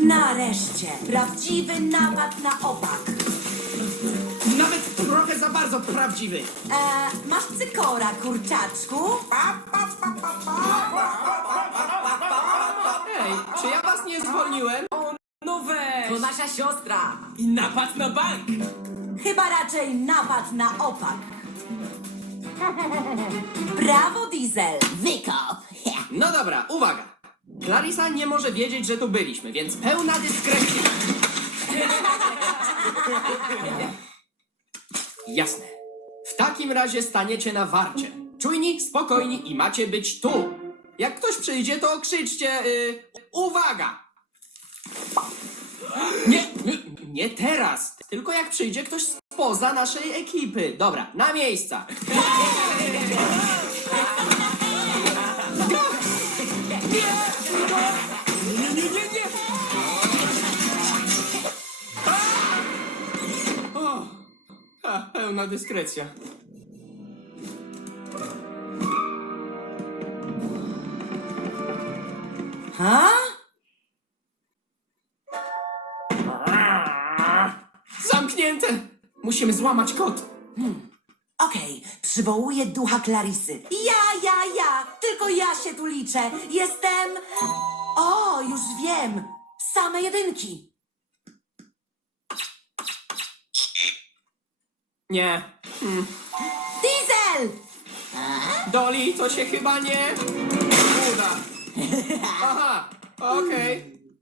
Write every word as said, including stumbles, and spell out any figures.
Nareszcie, prawdziwy napad na opak. Nawet trochę za bardzo prawdziwy. E, masz cykora, kurczaczku? Ej, czy ja was nie zwolniłem? O, no weź! To nasza siostra. I napad na bank! Chyba raczej napad na opak. Brawo, Diesel. Wykop. No dobra, uwaga. Clarissa nie może wiedzieć, że tu byliśmy, więc pełna dyskrecja. Jasne. W takim razie staniecie na warcie. Czujni, spokojni i macie być tu. Jak ktoś przyjdzie, to krzyczcie y, uwaga! Nie, nie, nie teraz. Tylko jak przyjdzie ktoś spoza naszej ekipy. Dobra, na miejsca. Nie, nie, nie, nie! O, a, pełna dyskrecja. Ha? Zamknięte! Musimy złamać kod. Okej, przywołuję ducha Clarissy. Ja, ja, ja! Tylko ja się tu liczę. Jestem... O, już wiem. Same jedynki. Nie. Diesel! Dolly, to się chyba nie uda. Aha, okej.